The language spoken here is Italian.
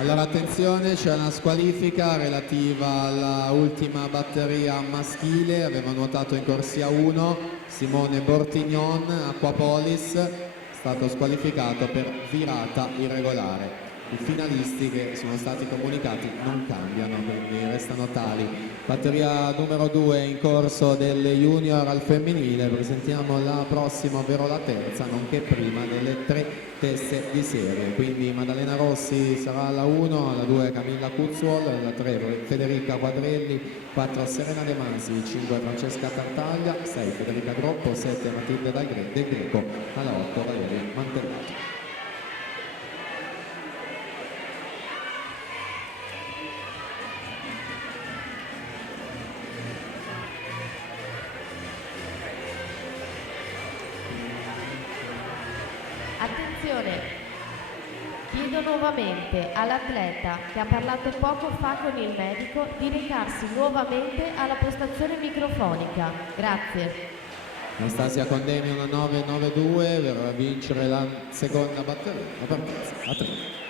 Allora attenzione, c'è una squalifica relativa alla ultima batteria maschile, aveva nuotato in corsia 1 Simone Bortignon, Acquapolis, è stato squalificato per virata irregolare. I finalisti che sono stati comunicati non cambiano, quindi restano tali. Batteria numero 2 in corso delle junior al femminile, presentiamo la prossima, ovvero la terza, nonché prima delle 3 teste di serie. Quindi Maddalena Rossi sarà alla 1, alla 2 Camilla Cuzzuol, alla 3 Federica Quadrelli, 4 Serena De Masi, 5 Francesca Tartaglia, 6 Federica Groppo, 7 Matilde Del Greco, alla 8 Valeria Mantellato. Attenzione, chiedo nuovamente all'atleta che ha parlato poco fa con il medico di recarsi nuovamente alla postazione microfonica. Grazie. Anastasia Condeni 1992 verrà a vincere la seconda batteria, la partenza a 3.